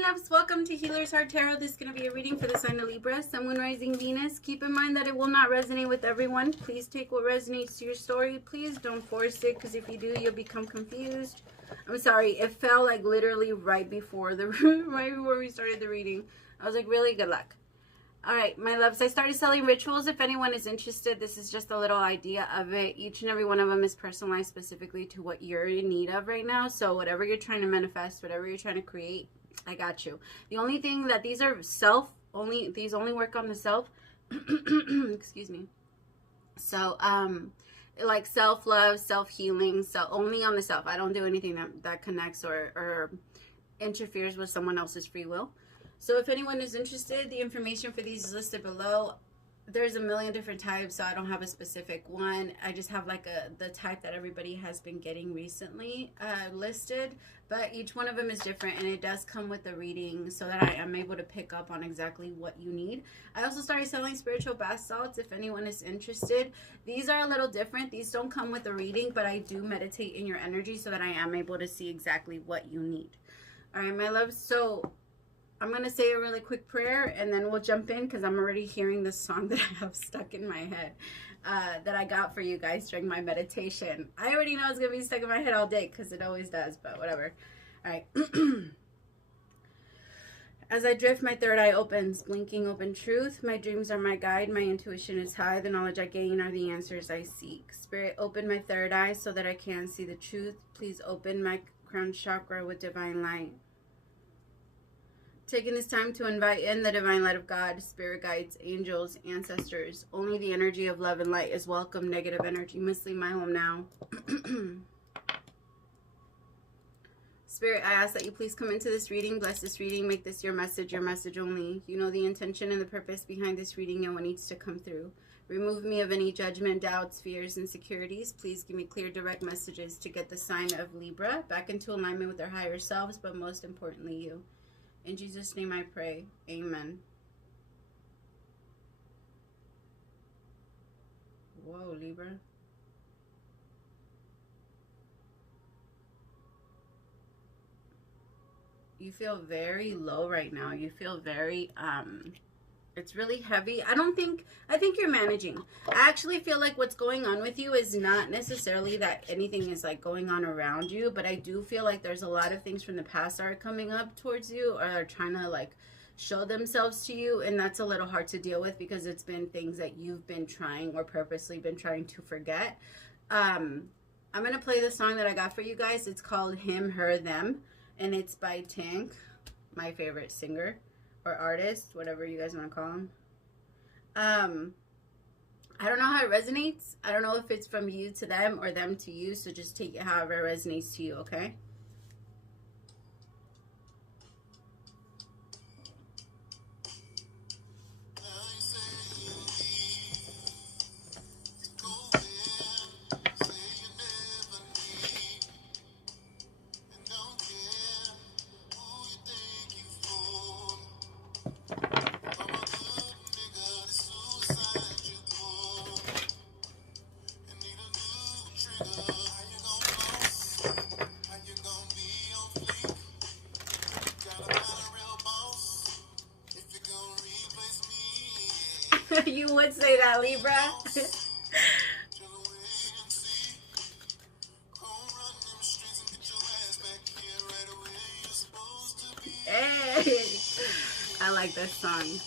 loves, welcome to Healer's Heart Tarot. This is going to be a reading for the sign of Libra, Sun, Moon, Rising, Venus. Keep in mind that it will not resonate with everyone. Please take what resonates to your story. Please don't force it, because if you do, you'll become confused. I'm sorry, it fell like literally right before we started the reading. I was like, really? Good luck. All right, my loves, I started selling rituals. If anyone is interested, this is just a little idea of it. Each and every one of them is personalized specifically to what you're in need of right now. So whatever you're trying to manifest, whatever you're trying to create, I got you. The only thing that these are these only work on the self. Excuse me. So, like self-love, self-healing, so only on the self. I don't do anything that connects or interferes with someone else's free will. So if anyone is interested, the information for these is listed below. There's a million different types, so I don't have a specific one. I just have like the type that everybody has been getting recently listed, but each one of them is different, and it does come with the reading so that I am able to pick up on exactly what you need. I also started selling spiritual bath salts if anyone is interested. These are a little different. These don't come with a reading, but I do meditate in your energy so that I am able to see exactly what you need. All right, my loves, so I'm going to say a really quick prayer, and then we'll jump in, because I'm already hearing this song that I have stuck in my head that I got for you guys during my meditation. I already know it's going to be stuck in my head all day, because it always does, but whatever. All right. As I drift, my third eye opens, blinking open truth. My dreams are my guide. My intuition is high. The knowledge I gain are the answers I seek. Spirit, open my third eye so that I can see the truth. Please open my crown chakra with divine light. Taking this time to invite in the divine light of God, spirit guides, angels, ancestors. Only the energy of love and light is welcome. Negative energy must leave my home now. Spirit, I ask that you please come into this reading, bless this reading, make this your message only. You know the intention and the purpose behind this reading and what needs to come through. Remove me of any judgment, doubts, fears, insecurities. Please give me clear, direct messages to get the sign of Libra back into alignment with their higher selves, but most importantly, you. In Jesus' name I pray. Amen. Whoa, Libra. You feel very low right now. You feel very, it's really heavy. I think you're managing. I actually feel like what's going on with you is not necessarily that anything is like going on around you, but I do feel like there's a lot of things from the past that are coming up towards you, or are trying to like show themselves to you, and that's a little hard to deal with because it's been things that you've been trying or purposely been trying to forget. I'm going to play the song that I got for you guys. It's called Him, Her, Them, and it's by Tank, my favorite singer or artist, whatever you guys want to call them. I don't know how it resonates. I don't know if it's from you to them or them to you, so just take it however it resonates to you, okay? You would say that, Libra. Hey, I like this song.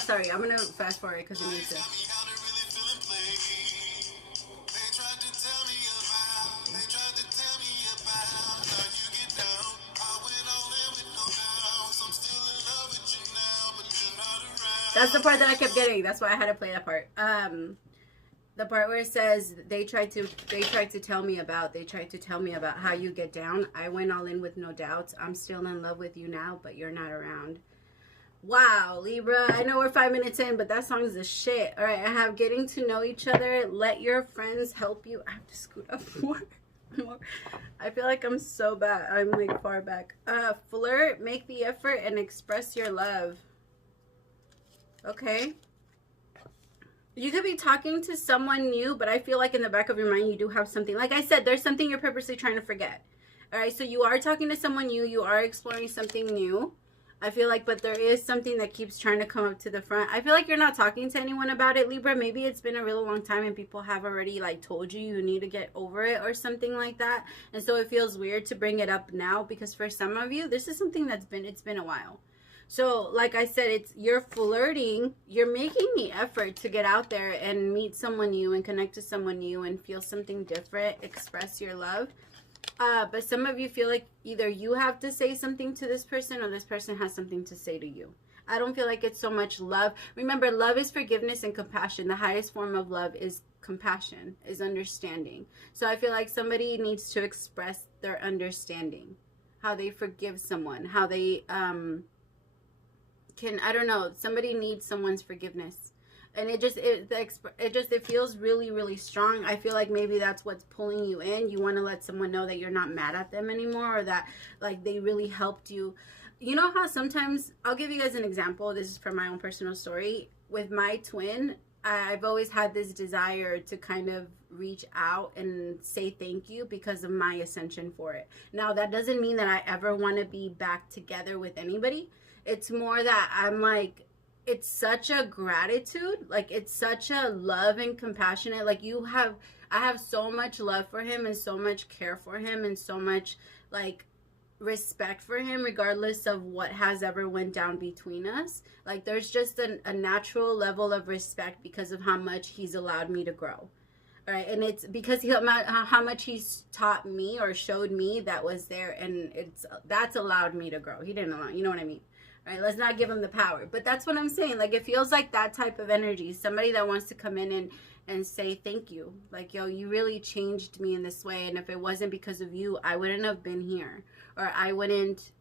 Sorry, I'm gonna fast forward because it needs to. That's the part that I kept getting. That's why I had to play that part. The part where it says they tried to tell me about how you get down. I went all in with no doubts. I'm still in love with you now, but you're not around. Wow, Libra. I know we're 5 minutes in, but that song is the shit. All right, I have getting to know each other. Let your friends help you. I have to scoot up more. I feel like I'm so bad. I'm like far back. Flirt, make the effort, and express your love. Okay. You could be talking to someone new, but I feel like in the back of your mind, you do have something. Like I said, there's something you're purposely trying to forget. All right, so you are talking to someone new. You are exploring something new. I feel like, but there is something that keeps trying to come up to the front. I feel like you're not talking to anyone about it, Libra. Maybe it's been a really long time and people have already like told you need to get over it or something like that. And so it feels weird to bring it up now because for some of you, this is something it's been a while. So like I said, you're flirting, you're making the effort to get out there and meet someone new and connect to someone new and feel something different, express your love. But some of you feel like either you have to say something to this person or this person has something to say to you. I don't feel like it's so much love. Remember, love is forgiveness and compassion. The highest form of love is compassion, is understanding. So I feel like somebody needs to express their understanding, how they forgive someone, how they I don't know, somebody needs someone's forgiveness. And it feels really, really strong. I feel like maybe that's what's pulling you in. You want to let someone know that you're not mad at them anymore, or that like they really helped you. You know how sometimes, I'll give you guys an example. This is from my own personal story. With my twin, I've always had this desire to kind of reach out and say thank you because of my ascension for it. Now, that doesn't mean that I ever want to be back together with anybody. It's more that I'm like, it's such a gratitude, like it's such a love and compassionate, like I have so much love for him and so much care for him and so much like respect for him regardless of what has ever went down between us. Like there's just a natural level of respect because of how much he's allowed me to grow. All right, and it's because how much he's taught me or showed me that was there, and that's allowed me to grow. He didn't allow, you know what I mean? All right, let's not give him the power. But that's what I'm saying. Like, it feels like that type of energy. Somebody that wants to come in and say thank you. Like, yo, you really changed me in this way. And if it wasn't because of you, I wouldn't have been here. Or I wouldn't,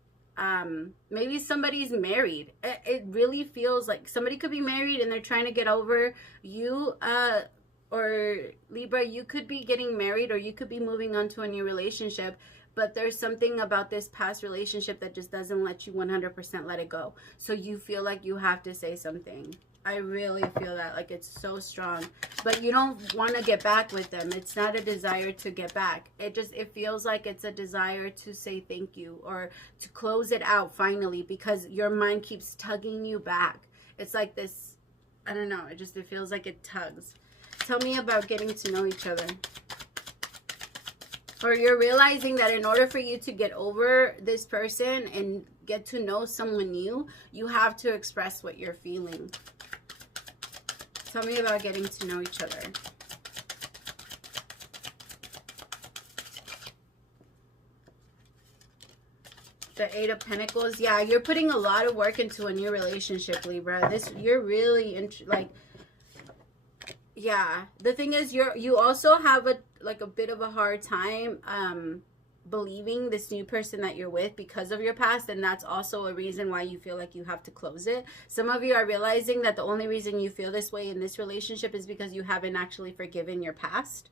maybe somebody's married. It really feels like somebody could be married and they're trying to get over you. Or Libra, you could be getting married or you could be moving on to a new relationship. But there's something about this past relationship that just doesn't let you 100% let it go. So you feel like you have to say something. I really feel that. Like, it's so strong. But you don't want to get back with them. It's not a desire to get back. It feels like it's a desire to say thank you or to close it out finally because your mind keeps tugging you back. It's like this, I don't know. It feels like it tugs. Tell me about getting to know each other. Or you're realizing that in order for you to get over this person and get to know someone new, you have to express what you're feeling. Tell me about getting to know each other. The Eight of Pentacles. Yeah, you're putting a lot of work into a new relationship, Libra. You're really yeah. The thing is, you also have a bit of a hard time believing this new person that you're with because of your past, and that's also a reason why you feel like you have to close it. Some of you are realizing that the only reason you feel this way in this relationship is because you haven't actually forgiven your past.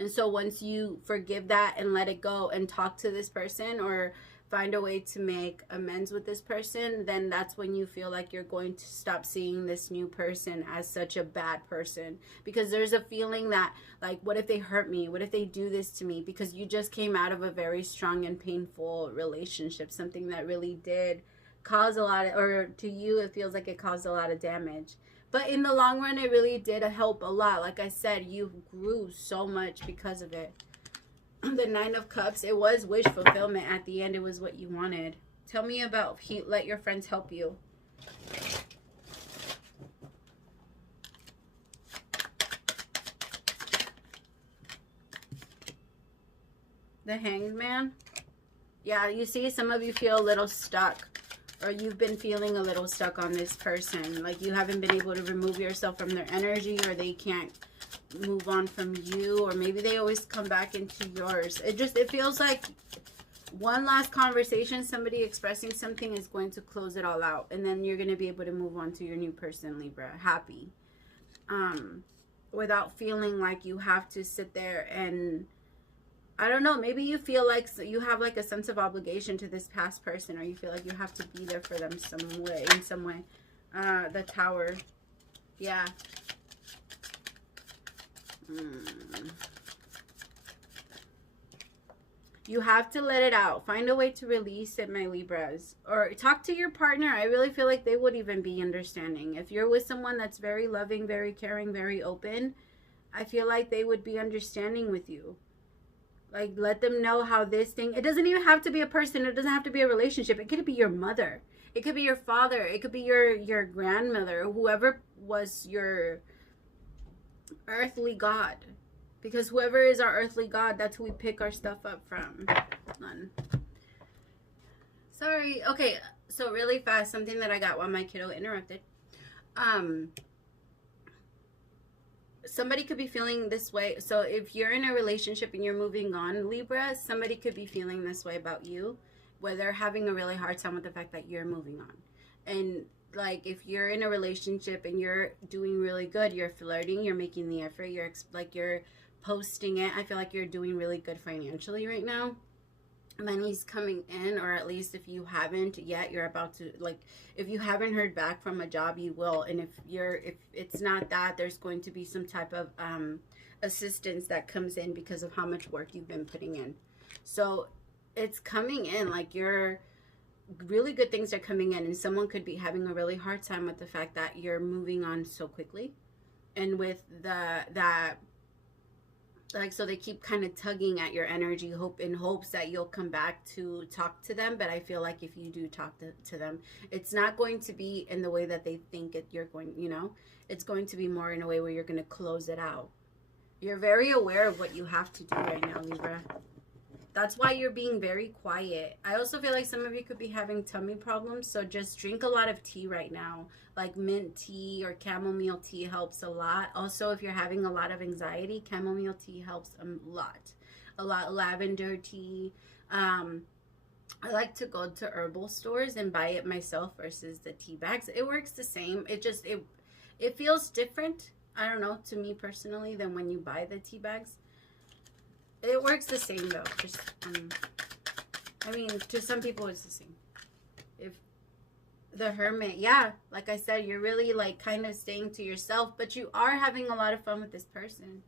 And so once you forgive that and let it go and talk to this person or find a way to make amends with this person, then that's when you feel like you're going to stop seeing this new person as such a bad person. Because there's a feeling that, like, what if they hurt me? What if they do this to me? Because you just came out of a very strong and painful relationship, something that really did cause a lot of, or to you, it feels like it caused a lot of damage. But in the long run, it really did help a lot. Like I said, you grew so much because of it. The Nine of Cups, it was wish fulfillment. At the end, it was what you wanted. Tell me about let your friends help you. The Hanged Man. Yeah, you see, some of you feel a little stuck, or you've been feeling a little stuck on this person. Like you haven't been able to remove yourself from their energy, or they can't move on from you, or maybe they always come back into yours. It feels like one last conversation, somebody expressing something is going to close it all out, and then you're going to be able to move on to your new person, Libra, happy, without feeling like you have to sit there and, I don't know, maybe you feel like you have like a sense of obligation to this past person, or you feel like you have to be there for them in some way. The Tower. Yeah. You have to let it out. Find a way to release it, my Libras. Or talk to your partner. I really feel like they would even be understanding. If you're with someone that's very loving, very caring, very open, I feel like they would be understanding with you. Like, let them know how this thing... It doesn't even have to be a person. It doesn't have to be a relationship. It could be your mother. It could be your father. It could be your grandmother. Whoever was your earthly god. Because whoever is our earthly god, that's who we pick our stuff up from. Hold on. Sorry. Okay, so really fast, something that I got while my kiddo interrupted. Somebody could be feeling this way. So if you're in a relationship and you're moving on, Libra, somebody could be feeling this way about you, where they're having a really hard time with the fact that you're moving on. And like, if you're in a relationship and you're doing really good, you're flirting, you're making the effort, you're posting it, I feel like you're doing really good financially right now. Money's coming in, or at least if you haven't yet, you're about to, like, if you haven't heard back from a job, you will. And if it's not that, there's going to be some type of assistance that comes in because of how much work you've been putting in. So it's coming in, like, you're really good things are coming in, and someone could be having a really hard time with the fact that you're moving on so quickly. And with that, like, so they keep kind of tugging at your energy, in hopes that you'll come back to talk to them. But I feel like if you do talk to them, it's not going to be in the way that they think you're going, you know, it's going to be more in a way where you're going to close it out. You're very aware of what you have to do right now, Libra. That's why you're being very quiet. I also feel like some of you could be having tummy problems, so just drink a lot of tea right now. Like mint tea or chamomile tea helps a lot. Also, if you're having a lot of anxiety, chamomile tea helps a lot. Lavender tea. I like to go to herbal stores and buy it myself versus the tea bags. It works the same. It feels different, I don't know, to me personally, than when you buy the tea bags. It works the same though. Just, I mean, to some people it's the same. If the Hermit, yeah, like I said, you're really like kind of staying to yourself, but you are having a lot of fun with this person.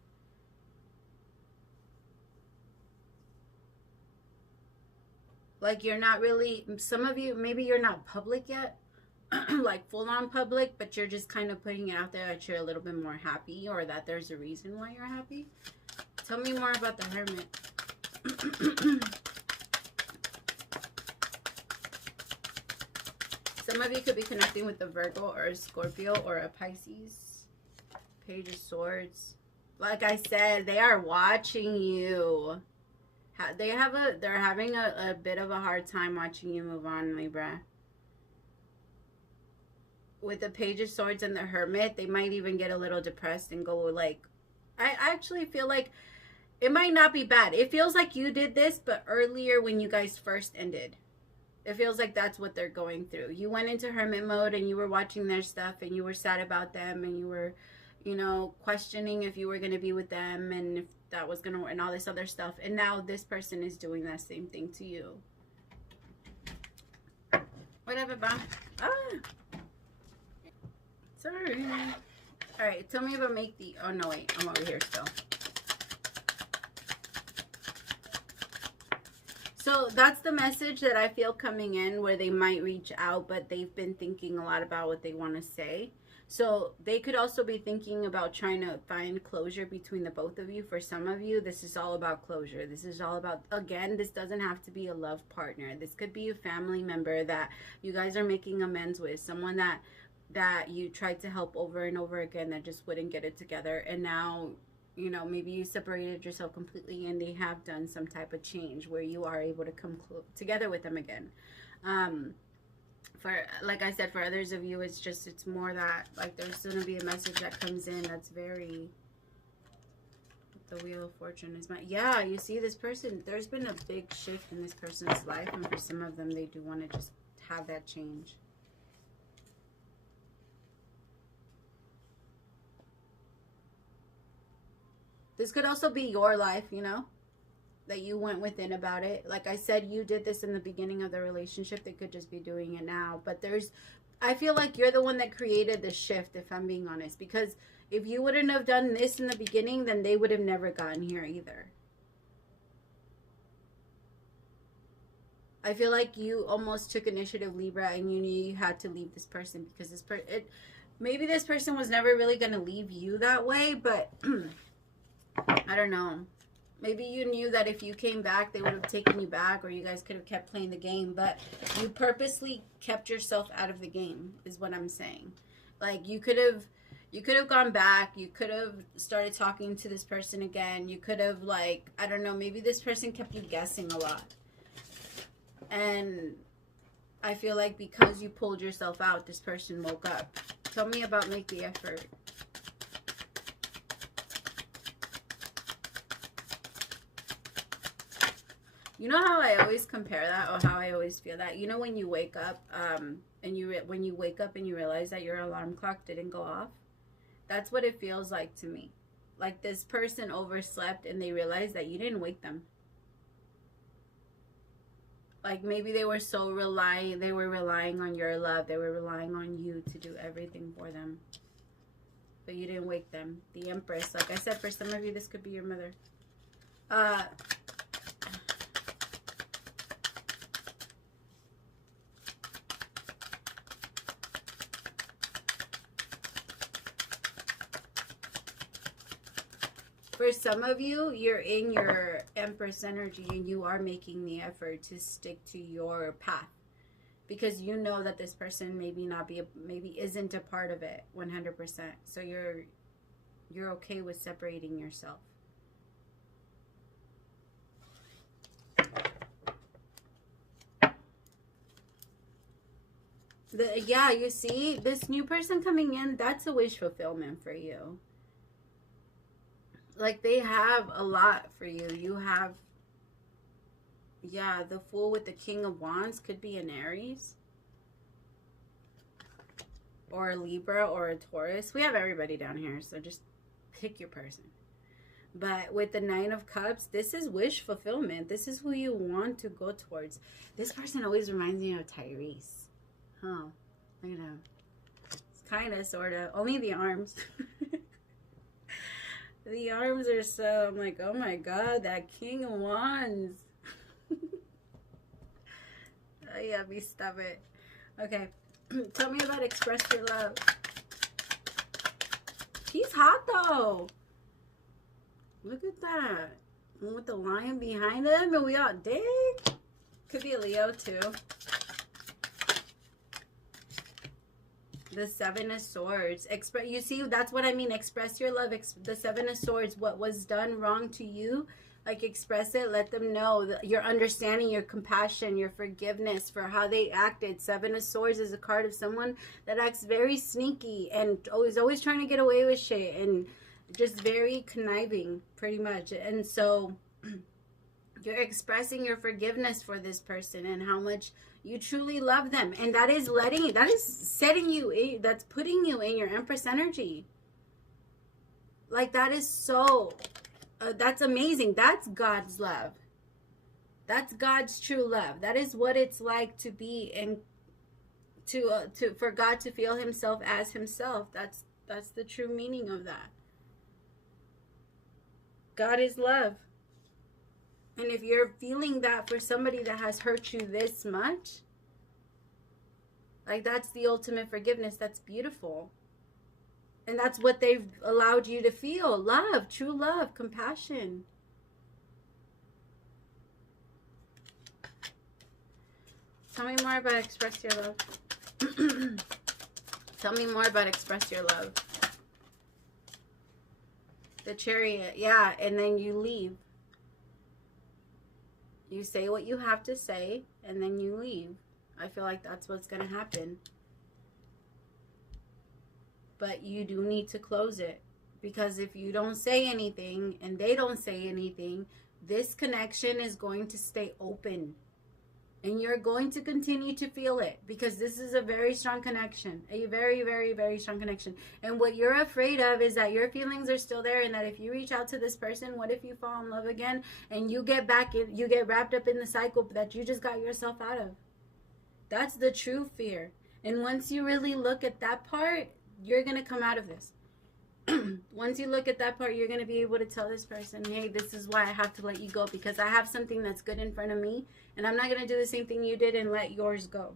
Like, you're not really, some of you, maybe you're not public yet, like full on public, but you're just kind of putting it out there that you're a little bit more happy, or that there's a reason why you're happy. Tell me more about the Hermit. Some of you could be connecting with a Virgo or a Scorpio or a Pisces. Page of Swords. Like I said, they are watching you. They're having a bit of a hard time watching you move on, Libra. With the Page of Swords and the Hermit, they might even get a little depressed and go like, I actually feel like it might not be bad. It feels like you did this, but earlier when you guys first ended. It feels like that's what they're going through. You went into hermit mode and you were watching their stuff and you were sad about them and you were, you know, questioning if you were going to be with them and if that was going to work and all this other stuff. And now this person is doing that same thing to you. Whatever, Bob. Sorry. All right, tell me about oh no, wait, I'm over here still. So that's the message that I feel coming in, where they might reach out, but they've been thinking a lot about what they want to say. So they could also be thinking about trying to find closure between the both of you. For some of you, this is all about closure. This is all about, again, this doesn't have to be a love partner. This could be a family member that you guys are making amends with, someone that you tried to help over and over again that just wouldn't get it together. And now you know, maybe you separated yourself completely and they have done some type of change where you are able to come together with them again. For, like I said, for others of you, it's just, it's more that, like, there's going to be a message that comes in that's very, the Wheel of Fortune is my, yeah, you see this person, there's been a big shift in this person's life, and for some of them, they do want to just have that change. This could also be your life, you know, that you went within about it. Like I said, you did this in the beginning of the relationship. They could just be doing it now. But there's, I feel like you're the one that created the shift, if I'm being honest. Because if you wouldn't have done this in the beginning, then they would have never gotten here either. I feel like you almost took initiative, Libra, and you knew you had to leave this person. Because this maybe this person was never really going to leave you that way, but I don't know. Maybe you knew that if you came back, they would have taken you back, or you guys could have kept playing the game, but you purposely kept yourself out of the game, is what I'm saying. Like, you could have gone back, you could have started talking to this person again, you could have, like, I don't know, maybe this person kept you guessing a lot. And I feel like because you pulled yourself out, this person woke up. Tell me about Make the Effort. You know how I always compare that, or how I always feel that? You know when you wake up, when you wake up and you realize that your alarm clock didn't go off? That's what it feels like to me. Like this person overslept and they realized that you didn't wake them. Like maybe they were so relying on your love. They were relying on you to do everything for them. But you didn't wake them. The Empress. Like I said, for some of you, this could be your mother. For some of you, you're in your Empress energy and you are making the effort to stick to your path, because you know that this person maybe isn't a part of it 100%. So you're okay with separating yourself. Yeah, you see, this new person coming in, that's a wish fulfillment for you. Like, they have a lot for you. You have, yeah, the Fool with the King of Wands could be an Aries. Or a Libra or a Taurus. We have everybody down here, so just pick your person. But with the Nine of Cups, this is wish fulfillment. This is who you want to go towards. This person always reminds me of Tyrese. Huh. Look at him. It's kind of, sort of. Only the arms. The arms are so, I'm like, oh my God, that King of Wands. Oh yeah, stop it. Okay, tell me about Express Your Love. He's hot though. Look at that. With the lion behind him, and we all dig. Could be a Leo too. The Seven of Swords. You see, that's what I mean. Express your love. The Seven of Swords. What was done wrong to you, like, express it. Let them know your understanding, your compassion, your forgiveness for how they acted. Seven of Swords is a card of someone that acts very sneaky and is always trying to get away with shit and just very conniving, pretty much. And so you're expressing your forgiveness for this person and how much you truly love them. And that is setting you in, that's putting you in your Empress energy. Like, that is so, that's amazing. That's God's love. That's God's true love. That is what it's like to be in, for God to feel himself as himself. That's the true meaning of that. God is love. And if you're feeling that for somebody that has hurt you this much, like, that's the ultimate forgiveness. That's beautiful. And that's what they've allowed you to feel. Love, true love, compassion. Tell me more about Express Your Love. Tell me more about Express Your Love. The Chariot, yeah, and then you leave. You say what you have to say, and then you leave. I feel like that's what's going to happen. But you do need to close it. Because if you don't say anything, and they don't say anything, this connection is going to stay open. And you're going to continue to feel it. Because this is a very strong connection. A very, very, very strong connection. And what you're afraid of is that your feelings are still there. And that if you reach out to this person, what if you fall in love again? And you get back in, you get wrapped up in the cycle that you just got yourself out of. That's the true fear. And once you really look at that part, you're going to come out of this. Once you look at that part, you're going to be able to tell this person, hey, this is why I have to let you go. Because I have something that's good in front of me. And I'm not going to do the same thing you did and let yours go.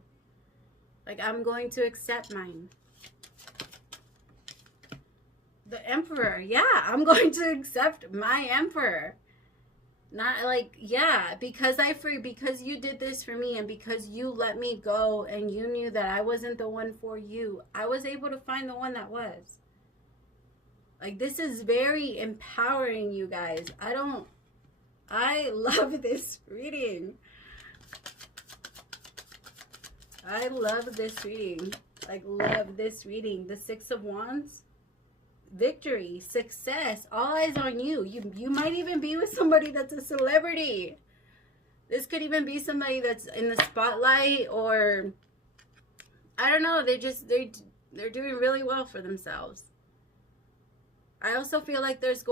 Like, I'm going to accept mine. The Emperor. Yeah, I'm going to accept my Emperor. Not like, yeah, because you did this for me and because you let me go and you knew that I wasn't the one for you, I was able to find the one that was. Like, this is very empowering, you guys. I love this reading. I love this reading. Like, love this reading. The Six of Wands. Victory, success, all eyes on you. You might even be with somebody that's a celebrity. This could even be somebody that's in the spotlight, or I don't know, they're doing really well for themselves. I also feel like this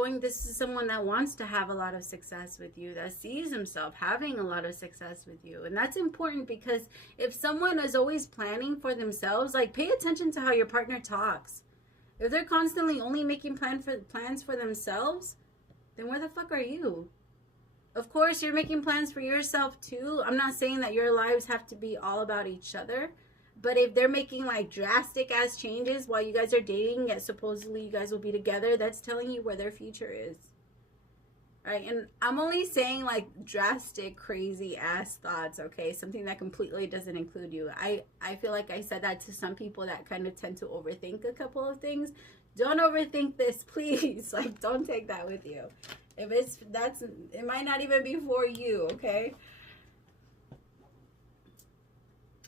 is someone that wants to have a lot of success with you, that sees himself having a lot of success with you. And that's important, because if someone is always planning for themselves, like, pay attention to how your partner talks. If they're constantly only making plans for themselves, then where the fuck are you? Of course, you're making plans for yourself too. I'm not saying that your lives have to be all about each other. But if they're making like drastic ass changes while you guys are dating, yet supposedly you guys will be together, that's telling you where their future is. Right? And I'm only saying like drastic, crazy ass thoughts, okay? Something that completely doesn't include you. I feel like I said that to some people that kind of tend to overthink a couple of things. Don't overthink this, please. Like, don't take that with you. If it might not even be for you, okay?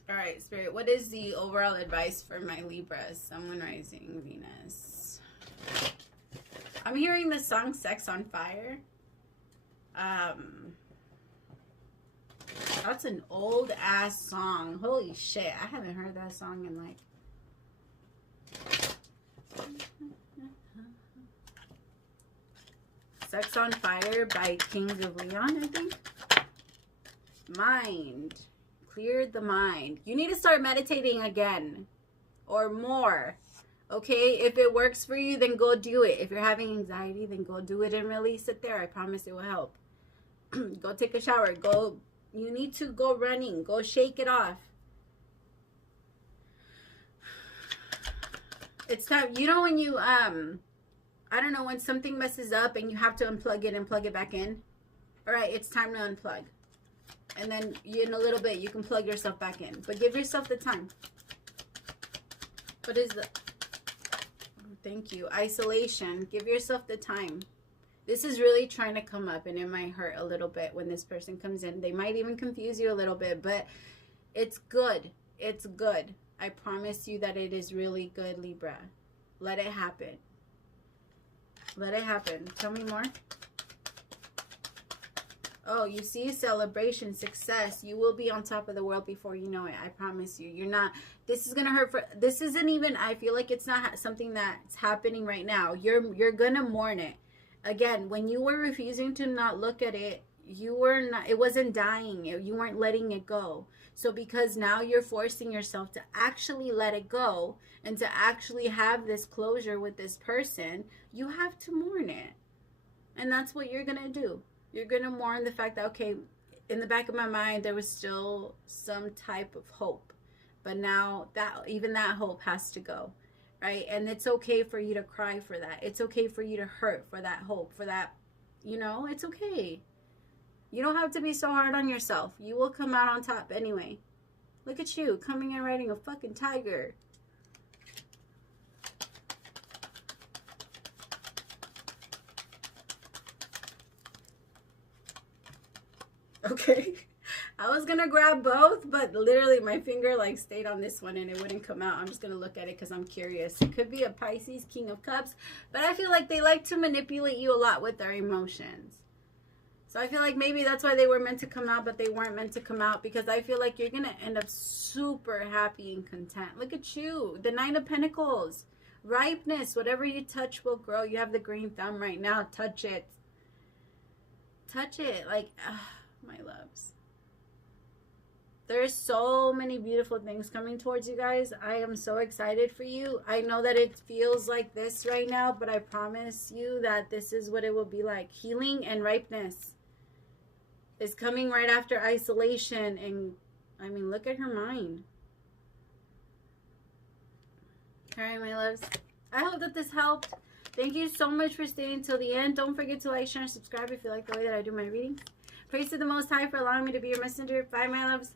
All right, Spirit, what is the overall advice for my Libra, Sun, Moon, Rising, Venus? I'm hearing the song Sex on Fire. That's an old ass song. Holy shit, I haven't heard that song in like... Sex on Fire by Kings of Leon, I think. Mind. Clear the mind. You need to start meditating again. Or more. Okay? If it works for you, then go do it. If you're having anxiety, then go do it and release it there. I promise it will help. Go take a shower. You need to go running. Go shake it off. It's time. You know when you, I don't know, when something messes up and you have to unplug it and plug it back in? Alright, it's time to unplug. And then in a little bit, you can plug yourself back in. But give yourself the time. What is the... Oh, thank you. Isolation. Give yourself the time. This is really trying to come up, and it might hurt a little bit when this person comes in. They might even confuse you a little bit, but it's good. It's good. I promise you that it is really good, Libra. Let it happen. Let it happen. Tell me more. Oh, you see, celebration, success. You will be on top of the world before you know it. I promise you. You're not, this is going to hurt for, this isn't even, I feel like it's not something that's happening right now. You're going to mourn it. Again, when you were refusing to not look at it, you were not, it wasn't dying. You weren't letting it go. So because now you're forcing yourself to actually let it go and to actually have this closure with this person, you have to mourn it. And that's what you're going to do. You're going to mourn the fact that, okay, in the back of my mind, there was still some type of hope. But now even that hope has to go, right? And it's okay for you to cry for that. It's okay for you to hurt for that hope, for that, you know, it's okay. You don't have to be so hard on yourself. You will come out on top anyway. Look at you, coming and riding a fucking tiger. Okay. I was gonna grab both, but literally my finger like stayed on this one and it wouldn't come out. I'm just gonna look at it because I'm curious. It could be a Pisces, King of Cups, but I feel like they like to manipulate you a lot with their emotions. So I feel like maybe that's why they were meant to come out, but they weren't meant to come out, because I feel like you're gonna end up super happy and content. Look at you, the Nine of Pentacles, ripeness. Whatever you touch will grow. You have the green thumb right now. Touch it. Touch it. Like, my loves. There's so many beautiful things coming towards you guys. I am so excited for you. I know that it feels like this right now, but I promise you that this is what it will be like. Healing and ripeness is coming right after isolation. And, I mean, look at her mind. All right, my loves. I hope that this helped. Thank you so much for staying till the end. Don't forget to like, share, and subscribe if you like the way that I do my readings. Praise to the Most High for allowing me to be your messenger. Bye, my loves.